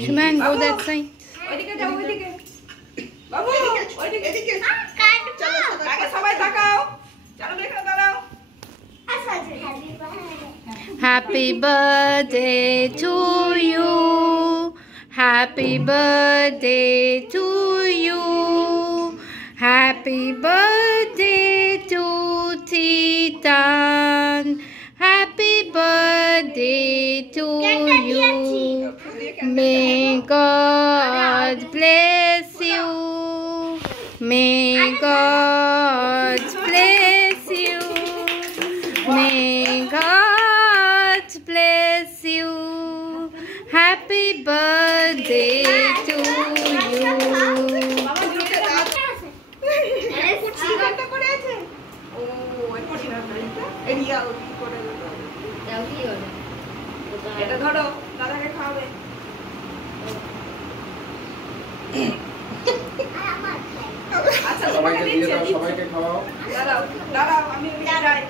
Shuman, go that side. Happy birthday to you. Happy birthday to you. Happy birthday to Titan. Happy birthday to you. May God bless you. May God bless you. May God bless you. Happy birthday to you. এটা ধরো দাদাকে খাওয়াবে আচ্ছা সবাইকে দিয়ে দাও সবাইকে খাওয়াও দাঁড়াও দাঁড়াও আমি যাই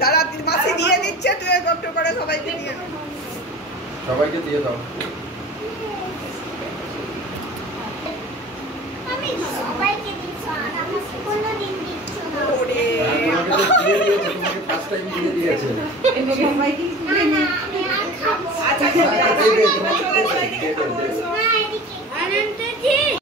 দাঁড়া তিন মাসে দিয়ে দিচ্ছে তুই গপ্প করে সবাইকে দিয়ে দাও আমি সবাইকে দিচ্ছি আর আমার কোনো দিন দিচ্ছ না ওরে তোমাকে দিয়ে দিয়েছে তোমাকে ফার্স্ট টাইম দিয়ে দিয়েছে সবাইকে না আমি আর খাবো আচ্ছা চলে যাই দিকে খাবো